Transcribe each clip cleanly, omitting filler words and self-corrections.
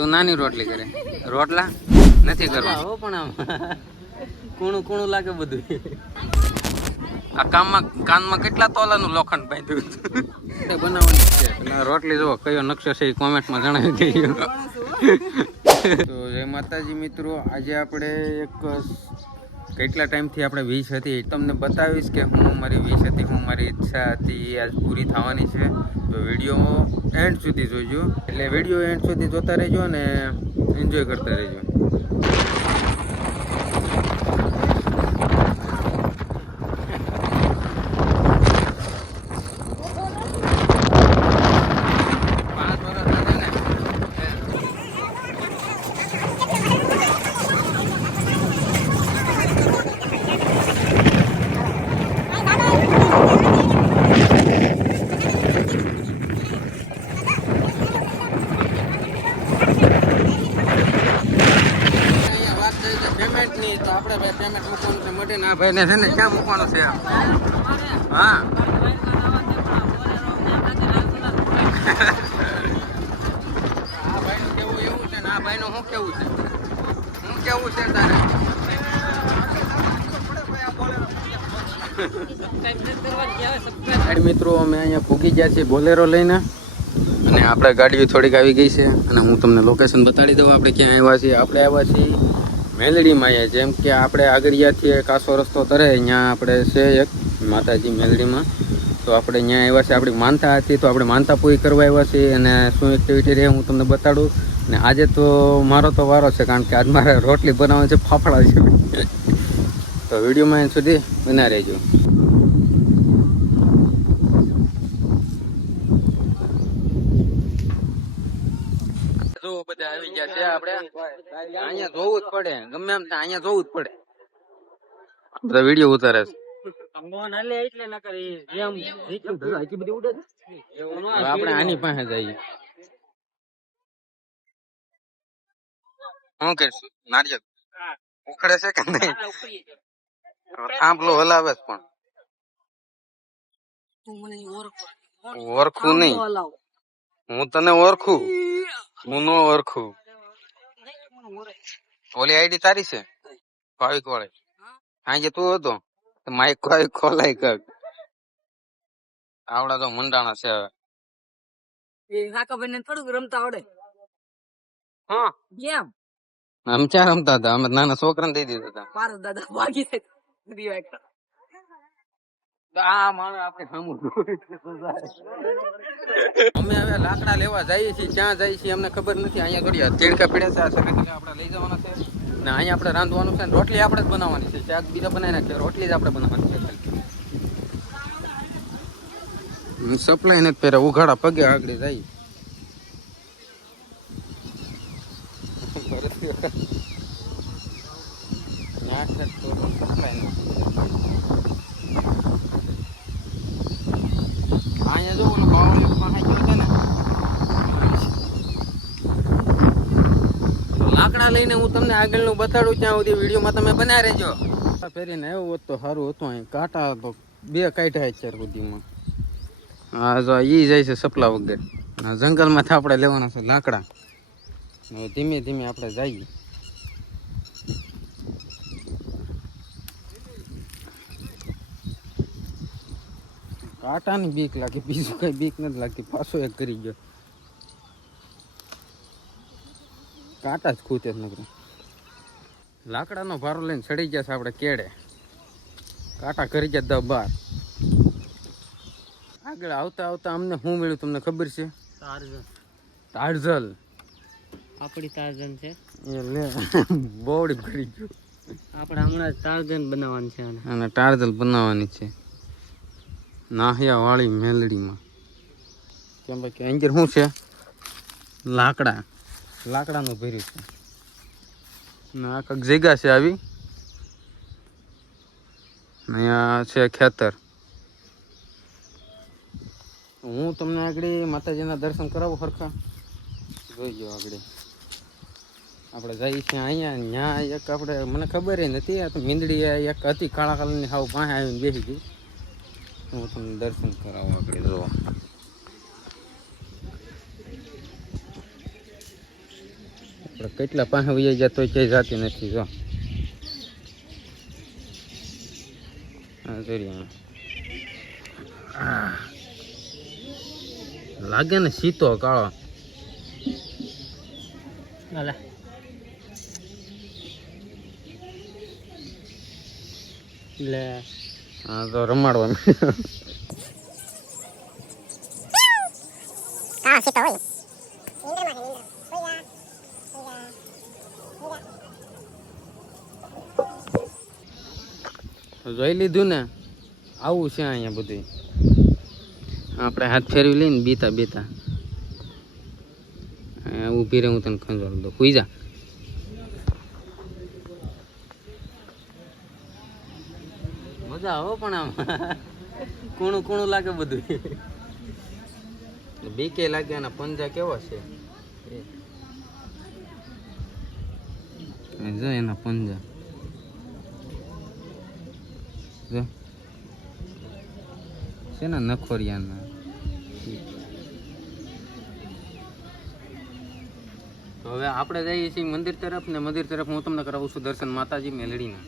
તું નાની રોટલી કરે, રોટલા નથી કરવા. હો પણ આમ કૂણું કૂણું લાગે બધું. આ કાનમાં કેટલા તોલાનું લોખંડ બાંધ્યું બનાવવાની છે. રોટલી જુઓ કયો નકશો છે એ કોમેન્ટમાં જણાવી દેજો. તો જય માતાજી મિત્રો, આજે આપણે એક કેટલા ટાઈમથી આપણે વિશ હતી તમને બતાવીશ કે હું મારી વિશ હતી, હું મારી ઈચ્છા હતી એ આજ પૂરી થવાની છે. તો વિડીયો એન્ડ સુધી જોજો, એટલે વિડીયો એન્ડ સુધી જોતા રહેજો અને એન્જોય કરતા રહેજો. તો આપણે ભાઈ પેમેન્ટ મૂકવાનું છે મટે ના ભાઈ ને છે ને ક્યાં મૂકવાનું છે? હા આ ભાઈનું કેવું એવું છે ને આ ભાઈનું શું કેવું છે? શું કેવું છે તારે? મિત્રો અમે અહીંયા પૂગી ગયા છીએ બોલેરો લઈને અને આપણે ગાડીઓ થોડીક આવી ગઈ છે અને હું તમને લોકેશન બતાડી દઉં આપણે ક્યાં આવ્યા છીએ. આપણે આવ્યા છીએ મેલડીમાં. જેમ કે આપણે આગળિયાથી કાસો રસ્તો તરે અહીંયા આપણે છે એક માતાજી મેલડીમાં. તો આપણે અહીંયા આવ્યા છે, આપણી માનતા હતી તો આપણે માનતા પૂરી કરવા આવ્યા છીએ અને શું એક્ટિવિટી રહે હું તમને બતાડું. અને આજે તો મારો તો વારો છે કારણ કે આજ મારે રોટલી બનાવવાની છે, ફાફડા છે. તો વિડીયોમાં એન સુધી બના રહેજો. બધા આવી ગયા છે, આપણે અહીંયા જોવું જ પડે, ગમે એમ અહીંયા જોવું જ પડે. બધા વિડીયો ઉતારે છે. આપણે આની પાસે જઈએ. શું કરશું? નારિયેળ ઉખડે છે કે નહીં? થાંભલો હલાવે પણ ઓળખું નહીં. હું તને ઓળખું, હું નો ઓળખું. ઓલી આઈડી તારી છે ભાવિક વાળી? આજે તું હતો માઇક ખોલાય કક આવડા તો મંડાણા છે. હવે કાકાભાઈ ને થોડુંક રમતા આવડે. હા કેમ? અમે ક્યાં રમતા હતા? અમે નાના છોકરાને દઈ દીધા હતા. મારો દાદા ભાગી અમે હવે લાકડા લેવા જઈએ છીએ. ક્યાં જઈએ છીએ અમને ખબર નથી. અહીંયા ઘડિયા તેડકા પડ્યા છે, આપણે લઈ જવાના છે ને અહીંયા આપણે રાંધવાનું છે. રોટલી આપણે જ બનાવવાની છે, શાક બીજા બનાવી નાખીએ, રોટલી જ આપણે બનાવવાની છે. સપ્લાય નથી પહેરે, ઉઘાડા પગે આગળ જાય. અહીંયા જો ઓલું બાવળી પાસે ગયું છે ને, લાકડા લઈને હું તમને આગળનું બતાડું ત્યાં સુધી વિડીયોમાં તમે બનાવી રહેજો. પહેરીને એવું હોત તો સારું હતું. અહીં કાંટા તો બે કાઢ્યા અત્યાર સુધીમાં. હા જો ઈ જાય છે સપલા વગર. જંગલમાંથી આપણે લેવાના છે લાકડા. ધીમે ધીમે આપણે જઈએ. કાંટાની બીક લાગે, બીજું કઈ બીક નથી લાગતી. પાછો એક કરી ગયો, કાંટા જ ખૂતે જ નકરું. લાકડાનો ભારો લઈને ચડી ગયા છે આપણે કેડે. કાંટા કરી ગયા 10-12. આગળ આવતા આવતા અમને શું મળ્યું તમને ખબર છે? તારજલ. આપણી તારજન છે એ લે બોડી કરી ગયું. આપણે હમણાં તારજન બનાવવાની છે અને તારજલ બનાવવાની છે નાહિયા વાળી મેલડીમાં. કેમ ભાઈ એન્જર શું છે? લાકડાનું ભર્યું છે. આ કંઈક જગ્યા છે આવી. અહીંયા છે ખેતર. હું તમને આગળ માતાજીના દર્શન કરાવું સરખા. જોઈ ગયો આગળ આપણે જઈએ છીએ અહીંયા. ત્યાં એક આપણે મને ખબર નથી, આ તો મીંદડી એક હતી કાળા કલરની, હાવ પાસે આવીને બેસી ગઈ. હું તમને દર્શન કરાવું આગળ. જો આપણે કેટલા પાસે વહી ગયા તો ક્યાંય જાતી નથી જો લાગે ને સીતો કાળો લે હા તો રમાડવાનું જોઈ લીધું ને આવું છે અહીંયા બધું આપણે હાથ ફેરવી લઈને બીતા બીતા ઊભી રહે હું તને ખંજવાળ દઉં સુઈ જા મજા આવો પણ આમ કૂણું કૂણું લાગે બધું બીકે લાગે એના પંજા કેવા છે જો એના પંજા જો છે ને નખોરિયાના તો હવે આપણે જઈએ છીએ મંદિર તરફ ને મંદિર તરફ હું તમને કરાવું છું દર્શન માતાજી મેલડીના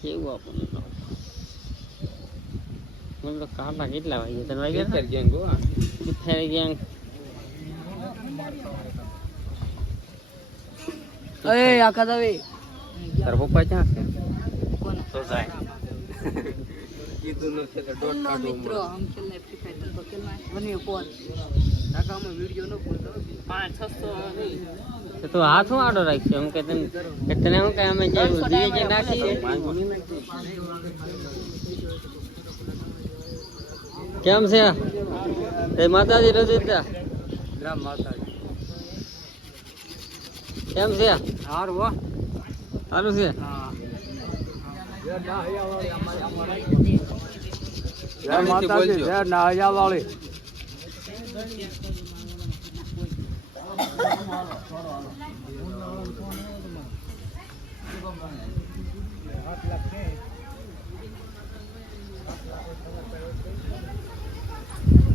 કેવું આપણને મને તો કાપા કેટલા વાગ્યા તને વાગ્યા ગેંગ ફેરી ગેંગ અરે આખા દવે તારા પપ્પા ક્યાં છે કોણ તો જાય કીધું નથી કે ડોટ કાઢો મિત્રો હમ ખેલને ફ્રી ફાયર તો ખેલના બન્યો કોણ કાકામાં વિડિયો નો બોલતો 5-600 તો હાથમાં આડો રાખશે હું કે તને હું કે અમે જે દીવે જે નાખી કેમ છે એ માતાજી રજીતા ગ્રામ માતાજી કેમ છે હાર હો સારું છે હા જય માતાજી જય નાયા વાળી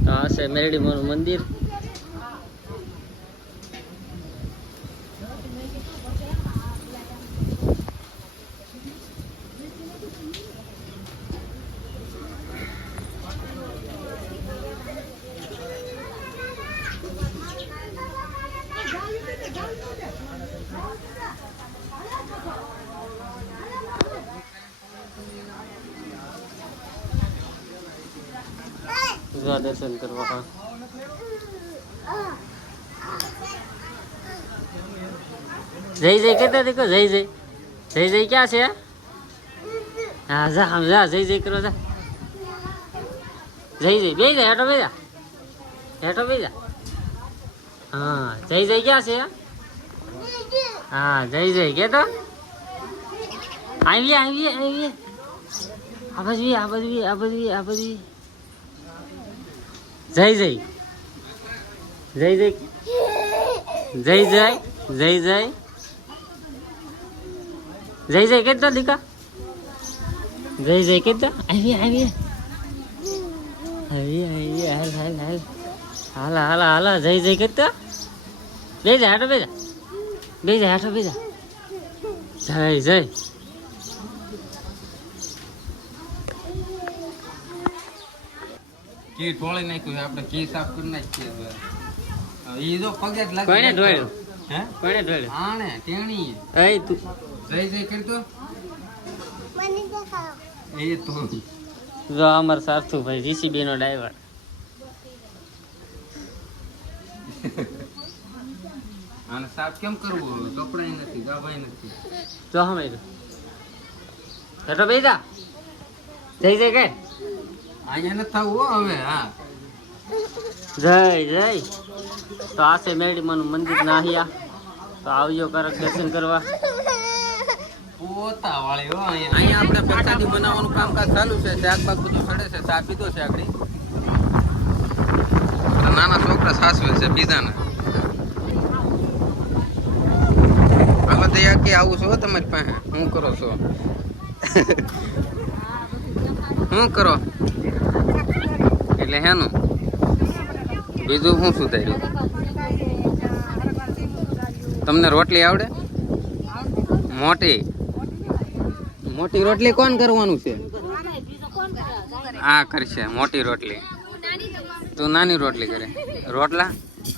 આ છે મેરડી મોનું મંદિર દર્શન કરવા જય જય કહેતા દેખો જય જય જય જય ક્યાં છે હા જા જા જય જય કરો જા જય જય બે જા હેઠો બે જા હેઠો બે જા હા જય જય ક્યાં છે હા જય જય કહેતો આવીએ આવીએ આવીએ આ બાજુ આ બાજુ આ બાજુ આ બાજુ જય જય જય જય જય જય જય જય જય જય કહેતા દીકા જય જય કહેતા આવીએ આવીએ આવીએ આવીએ હાલ હાલ હાલ હાલ હાલ હાલ જય જય કહેતા બે જા હાટો બે જા બે જા હાટો બે જા જય જય કી ઢોળી નાખ્યું છે આપણે કી સાફ કરી નાખીએ ઈ જો પગે જ લાગે કોઈને ઢોળ્યું હે કોઈને ઢોળ્યું આણે ટેણી એ તું જય જય કરતો મને દેખાવ એ તો જો અમાર સારથુ ભાઈ જીસીબી નો ડ્રાઈવર આને સાફ કેમ કરવું કપડાય નથી ગાભાઈ નથી જો હમે હેઠો બેજા જય જય કે અહીંયા ન થવું હવે હા જય જય તો આ છે મેરડીમાનું મંદિર નાહિયા તો આવજો કરક દર્શન કરવા પોતા વાળી હો અહીંયા આપણે પ્રસાદી બનાવવાનું કામકાજ ચાલુ છે શાકભાગ બધું સડે છે ચા પીધો છે આગળ નાના છોકરા સાસવે છે બીજાને હાલો દયા કે આવું છો તમારી પાસે હું કરો છો શું કરો એટલે હેનું બીજું શું સુધાર્યું? તમને રોટલી આવડે? મોટી મોટી રોટલી કોણ કરવાનું છે? આ કરશે મોટી રોટલી. તું નાની રોટલી કરે. રોટલા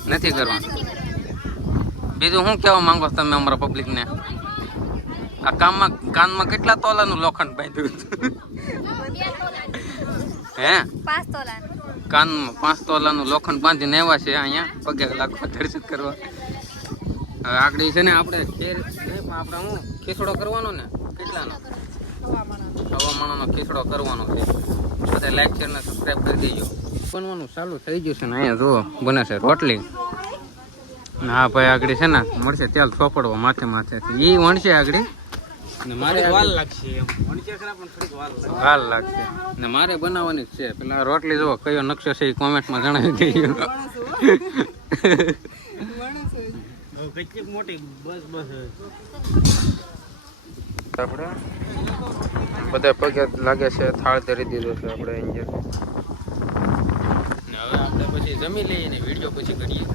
નથી કરવાનું. બીજું શું કહેવા માંગો છો તમે અમારા પબ્લિકને? આ કાનમાં કેટલા તોલાનું લોખંડ બાંધ્યું? હે 5 તોલાનું. કાનમાં 5 તોલાનું લોખંડ બાંધીને આવ્યા છે અહીંયા પગે લાગવા દર્શન કરવા. હવે આગળ છે ને આપણે આપણે હું ખીચડો કરવાનો ને કેટલાનો? 100 માણાનો ખીચડો કરવાનો છે. બધા લાઈક શેર ને સબસ્ક્રાઈબ કરી દેજો. બનવાનું ચાલુ થઈ ગયું છે ને અહીંયા જુઓ બને છે રોટલી. હા ભાઈ આગળ છે ને મળશે તેલ ચોપડવા માથે એ વણશે આગળ ને મારે વાલ લાગશે ને મારે બનાવવાની જ છે. પેલા રોટલી જુઓ કયો નકશો છે એ કોમેન્ટમાં જણાવી દેજો. આપણે બધા પગે લાગે છે થાળ ધરી દીધો છે આપણે અહીંયા. હવે આપણે પછી જમી લઈએ ને વિડીયો પછી કરીએ.